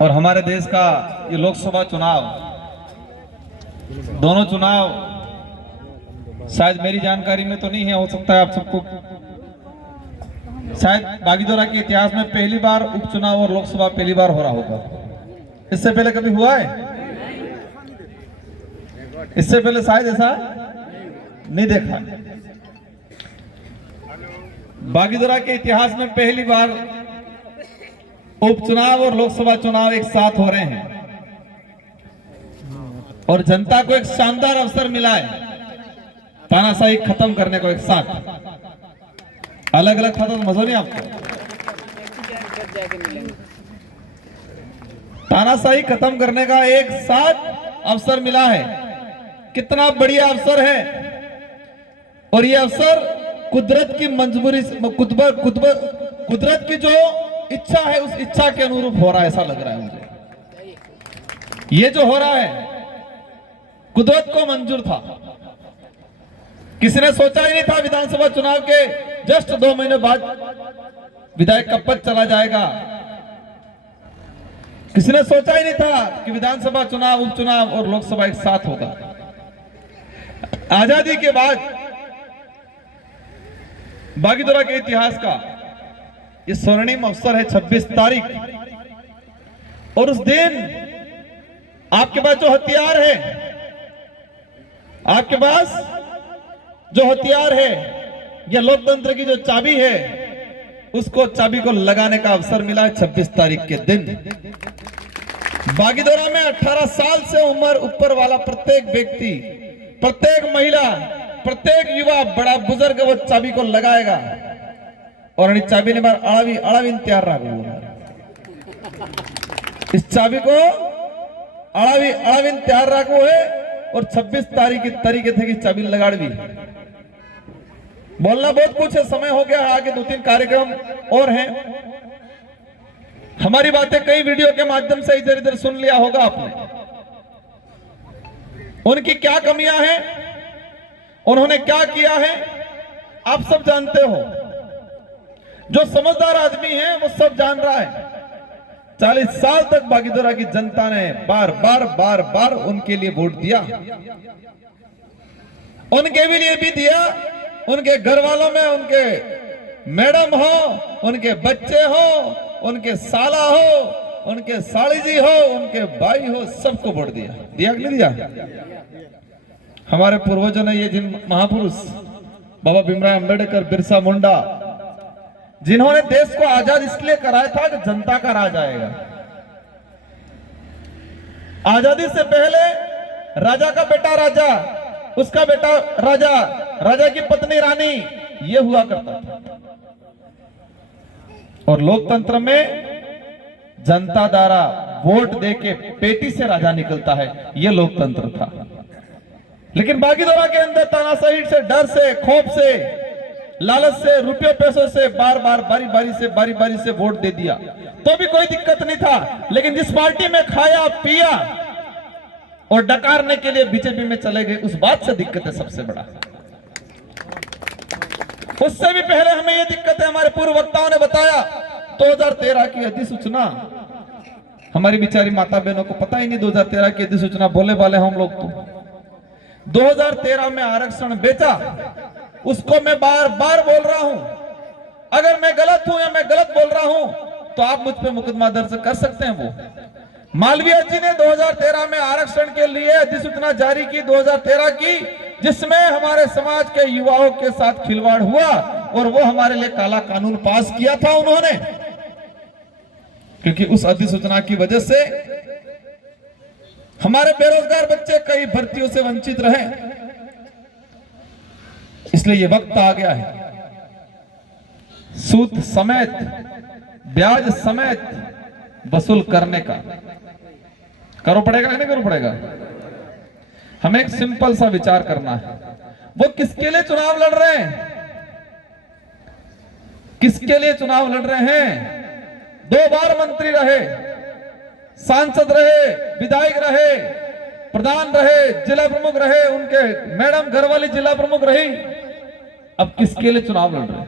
और हमारे देश का ये लोकसभा चुनाव, दोनों चुनाव शायद मेरी जानकारी में तो नहीं है, हो सकता है आप सबको शायद बागीदोरा के इतिहास में पहली बार उपचुनाव और लोकसभा पहली बार हो रहा होगा। इससे पहले कभी हुआ है? इससे पहले शायद ऐसा नहीं देखा। बागीदोरा के इतिहास में पहली बार उपचुनाव और लोकसभा चुनाव एक साथ हो रहे हैं और जनता को एक शानदार अवसर मिला है तानाशाही खत्म करने को। एक साथ अलग अलग था तो मजा नहीं आपको? तानाशाही खत्म करने का एक साथ अवसर मिला है। कितना बढ़िया अवसर है। और ये अवसर कुदरत की मंजूरी, कुदरत की जो इच्छा है उस इच्छा के अनुरूप हो रहा है, ऐसा लग रहा है मुझे। ये जो हो रहा है कुदरत को मंजूर था। किसी ने सोचा ही नहीं था विधानसभा चुनाव के जस्ट 2 महीने बाद विधायक का पद चला जाएगा। किसी ने सोचा ही नहीं था कि विधानसभा चुनाव, उपचुनाव और लोकसभा एक साथ होगा। आजादी के बाद बागीदोरा के इतिहास का ये स्वर्णिम अवसर है 26 तारीख। और उस दिन आपके पास जो हथियार है, आपके पास जो हथियार है, यह लोकतंत्र की जो चाबी है, उसको चाबी को लगाने का अवसर मिला है 26 तारीख के दिन। बागीदोरा में 18 साल से उम्र ऊपर वाला प्रत्येक व्यक्ति, प्रत्येक महिला, प्रत्येक युवा, बड़ा बुजुर्ग वो चाबी को लगाएगा। और चाबी ने बार अड़ावीन तैयार रहा। इस चाबी को अड़ावीन तैयार रखो है। और 26 तारीख की तरीके थे कि चाबी लगाड़वी। बोलना बहुत कुछ है, समय हो गया है, आगे 2-3 कार्यक्रम और हैं। हमारी बातें कई वीडियो के माध्यम से इधर इधर सुन लिया होगा आपने। उनकी क्या कमियां हैं, उन्होंने क्या किया है, आप सब जानते हो। जो समझदार आदमी है वो सब जान रहा है। 40 साल तक बागीदोरा की जनता ने बार बार उनके लिए वोट दिया। उनके भी लिए भी दिया, उनके घर वालों में उनके मैडम हो, उनके बच्चे हो, उनके साला हो, उनके साली जी हो, उनके भाई हो, सबको वोट दिया। दिया कि नहीं दिया? हमारे पूर्वजों ने, ये जिन महापुरुष बाबा भीमराव अंबेडकर, बिरसा मुंडा, जिन्होंने देश को आजाद इसलिए कराया था कि जनता का राज आएगा। आजादी से पहले राजा का बेटा राजा, उसका बेटा राजा, राजा की पत्नी रानी, ये हुआ करता था। और लोकतंत्र में जनता द्वारा वोट देके पेटी से राजा निकलता है, ये लोकतंत्र था। लेकिन बागीदोरा के अंदर तानाशाही से, डर से, खौफ से, लालच से, रुपये पैसों से बार बारी बारी से वोट दे दिया तो भी कोई दिक्कत नहीं था। लेकिन जिस पार्टी में खाया पिया और डकारने के लिए बीजेपी में चले गए, उस बात से दिक्कत है सबसे बड़ा। उससे भी पहले हमें यह दिक्कत है, हमारे पूर्व वक्ताओं ने बताया 2013 की अधिसूचना, हमारी बेचारी माता बहनों को पता ही नहीं 2013 की अधिसूचना, बोले वाले हम लोग तो 2013 में आरक्षण बेचा। उसको मैं बार बार बोल रहा हूं, अगर मैं गलत हूं या मैं गलत बोल रहा हूं तो आप मुझ पे मुकदमा दर्ज कर सकते हैं। वो मालवीय जी ने 2013 में आरक्षण के लिए अधिसूचना जारी की 2013 की, जिसमें हमारे समाज के युवाओं के साथ खिलवाड़ हुआ और वो हमारे लिए काला कानून पास किया था उन्होंने। क्योंकि उस अधिसूचना की वजह से हमारे बेरोजगार बच्चे कई भर्तियों से वंचित रहे। इसलिए ये वक्त आ गया है सूद समेत, ब्याज समेत वसूल करने का। करो पड़ेगा कि नहीं करो पड़ेगा? हमें एक सिंपल सा विचार करना है, वो किसके लिए चुनाव लड़ रहे हैं? किसके लिए चुनाव लड़ रहे हैं? 2 बार मंत्री रहे, सांसद रहे, विधायक रहे, प्रधान रहे, जिला प्रमुख रहे, उनके मैडम घरवाली जिला प्रमुख रही। अब किसके लिए चुनाव लड़ रहे हैं?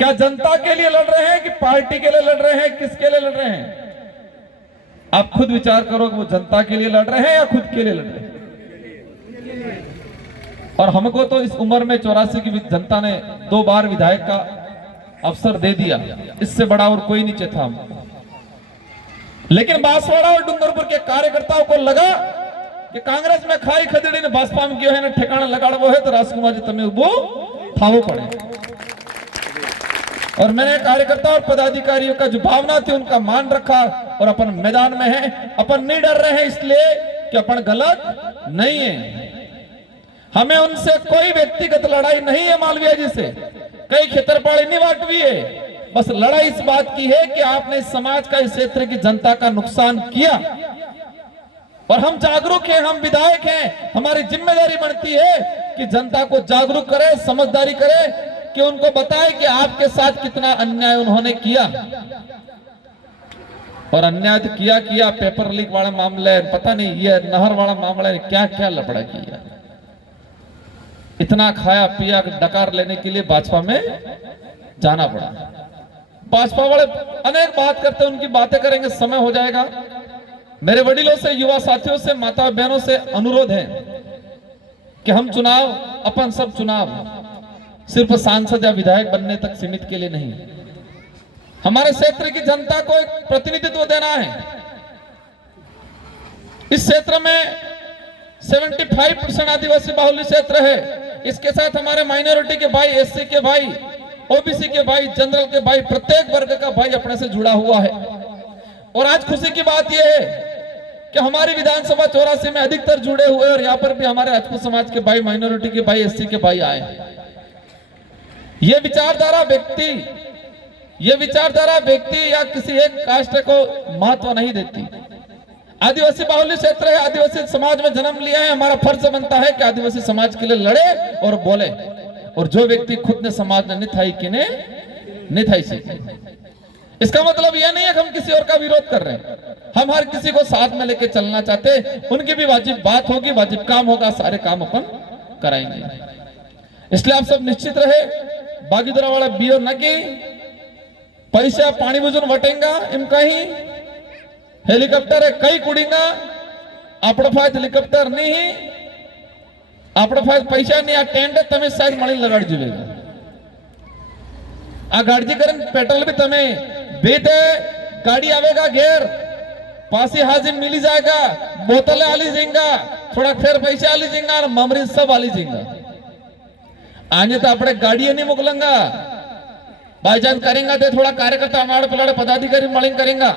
क्या जनता के लिए लड़ रहे हैं कि पार्टी के लिए लड़ रहे हैं, किसके लिए लड़ रहे हैं? आप खुद विचार करो कि वो जनता के लिए लड़ रहे हैं या खुद के लिए लड़ रहे हैं। और हमको तो इस उम्र में 84 की जनता ने 2 बार विधायक का अवसर दे दिया, इससे बड़ा और कोई नहीं चाहता हम। लेकिन बांसवाड़ा और डूंगरपुर के कार्यकर्ताओं को लगा कि कांग्रेस में खाई खदड़ी ने भाजपा में क्यों है ना ठिकाना लगाड़ो है, तो राजकुमार जी तमें वो थावो पड़े। और मैंने कार्यकर्ता और पदाधिकारियों का जो भावना थी उनका मान रखा, और अपन मैदान में है, अपन नहीं डर रहे हैं इसलिए कि अपन गलत नहीं है। हमें उनसे कोई व्यक्तिगत लड़ाई नहीं है, मालवीय जी से कई खेतरपाड़ी नहीं बांटवी है। बस लड़ाई इस बात की है कि आपने इस समाज का, इस क्षेत्र की जनता का नुकसान किया, और हम जागरूक हैं, हम विधायक हैं, हमारी जिम्मेदारी बनती है कि जनता को जागरूक करें, समझदारी करें, कि उनको बताएं कि आपके साथ कितना अन्याय उन्होंने किया। और अन्याय तो किया, पेपर लीक वाला मामला है, पता नहीं ये नहर वाला मामला है, क्या क्या लफड़ा किया। इतना खाया पिया डकार लेने के लिए भाजपा में जाना पड़ा। भाजपा वाले अनेक बात करते हैं, उनकी बातें करेंगे, समय हो जाएगा। मेरे वडीलों से, युवा साथियों से, माता बहनों से अनुरोध है कि हम चुनाव, अपन सब चुनाव सिर्फ सांसद या विधायक बनने तक सीमित के लिए नहीं, हमारे क्षेत्र की जनता को एक प्रतिनिधित्व देना है। इस क्षेत्र में 75% आदिवासी बाहुल्य क्षेत्र है। इसके साथ हमारे माइनॉरिटी के भाई, एससी के भाई, ओबीसी के भाई, जनरल के भाई, प्रत्येक वर्ग का भाई अपने से जुड़ा हुआ है। और आज खुशी की बात यह है कि हमारी विधानसभा 84 में अधिकतर जुड़े हुए, और यहाँ पर भी हमारे राजपूत समाज के भाई, माइनॉरिटी के भाई, एससी के भाई आए। ये विचारधारा व्यक्ति या किसी एक कास्ट को महत्व नहीं देती। आदिवासी बाहुल्य क्षेत्र है, आदिवासी समाज में जन्म लिया है, हमारा फर्ज बनता है कि आदिवासी समाज के लिए लड़े और बोले। और जो व्यक्ति खुद ने समाज ने निथाई किने निथाई से, इसका मतलब यह नहीं है कि हम किसी और का विरोध कर रहे हैं। हम हर किसी को साथ में लेके चलना चाहते हैं, उनकी भी वाजिब बात होगी, वाजिब काम होगा, सारे काम अपन कराएंगे। इसलिए आप सब निश्चित रहे, बागीदरा वाला बियो नकी पैसा पानी बुजुन वटेंगा, इम कहीं हेलीकॉप्टर है कई कुड़ींगा, आपड़ा फायद हेलीकॉप्टर नहीं, आपड़ा फायद पैसा नहीं, आ टेंट तमें शायद मणि लगाड़ जुएगा। आ गाड़ी करें पेट्रोल भी तमें बेते, गाड़ी आवेगा घेर, पासी हाजिर मिली जाएगा, बोतलें आली जाएगा, थोड़ा फेर पैसा आली जाएगा, और ममरी सब आली जाएगा। आने तो अपने गाड़ी नहीं मोकलेंगा, बाईचांस करेंगे तो थोड़ा कार्यकर्ता अनाड़ पलाड़ पदाधिकारी मलिंग करेंगा,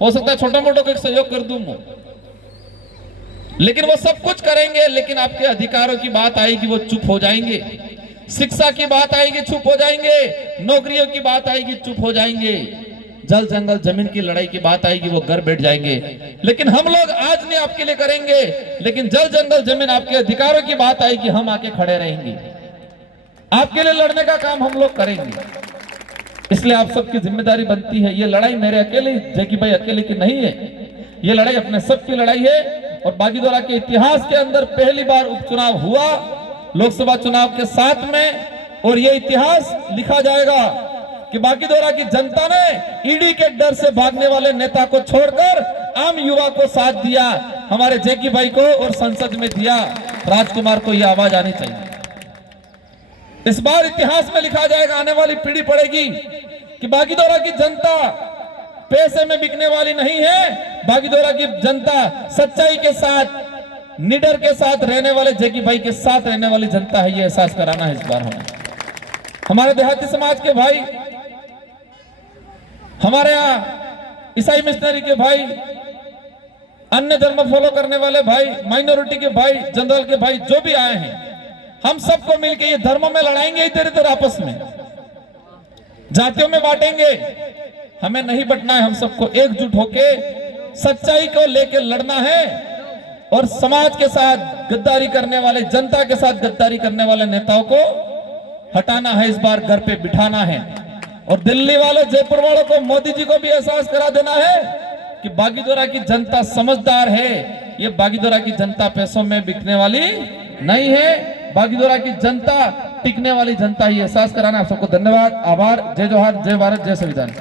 हो सकता है छोटा मोटा कोई सहयोग कर दूं, लेकिन वो सब कुछ करेंगे। लेकिन आपके अधिकारों की बात आएगी वो चुप हो जाएंगे, शिक्षा की बात आएगी चुप हो जाएंगे, नौकरियों की बात आएगी चुप हो जाएंगे, जल जंगल जमीन की लड़ाई की बात आएगी वो घर बैठ जाएंगे। लेकिन हम लोग आज नहीं आपके लिए करेंगे, लेकिन जल जंगल जमीन आपके अधिकारों की बात आएगी हम आके खड़े रहेंगे, आपके लिए लड़ने का काम हम लोग करेंगे। इसलिए आप सबकी जिम्मेदारी बनती है, ये लड़ाई मेरे अकेले जैकी भाई अकेले की नहीं है, ये लड़ाई अपने सबकी लड़ाई है। और बागीदोरा के इतिहास के अंदर पहली बार उपचुनाव हुआ लोकसभा चुनाव के साथ में, और ये इतिहास लिखा जाएगा कि बागीदोरा की जनता ने ईडी के डर से भागने वाले नेता को छोड़कर आम युवा को साथ दिया, हमारे जैकी भाई को, और संसद में दिया राजकुमार को। यह आवाज आनी चाहिए। इस बार इतिहास में लिखा जाएगा, आने वाली पीढ़ी पढ़ेगी कि बागीदोरा की जनता पैसे में बिकने वाली नहीं है, बागीदोरा की जनता सच्चाई के साथ, निडर के साथ रहने वाले, जैकी भाई के साथ रहने वाली जनता है। ये एहसास कराना है इस बार हमें। हमारे देहाती समाज के भाई, हमारे यहाँ ईसाई मिशनरी के भाई, अन्य धर्म फॉलो करने वाले भाई, माइनॉरिटी के भाई, जनरल के भाई, जो भी आए हैं, हम सबको मिलकर ये धर्मों में लड़ाएंगे इधर इधर आपस में, जातियों में बांटेंगे, हमें नहीं बंटना है। हम सबको एकजुट होके सच्चाई को लेकर लड़ना है, और समाज के साथ गद्दारी करने वाले, जनता के साथ गद्दारी करने वाले नेताओं को हटाना है, इस बार घर पे बिठाना है। और दिल्ली वालों, जयपुर वालों को, मोदी जी को भी एहसास करा देना है कि बागीदोरा की जनता समझदार है, ये बागीदोरा की जनता पैसों में बिकने वाली नहीं है। बागीदोरा की जनता टिकने वाली जनता ही एहसास कराना। आप सबको धन्यवाद, आभार। जय जोहार, जय भारत, जय संविधान।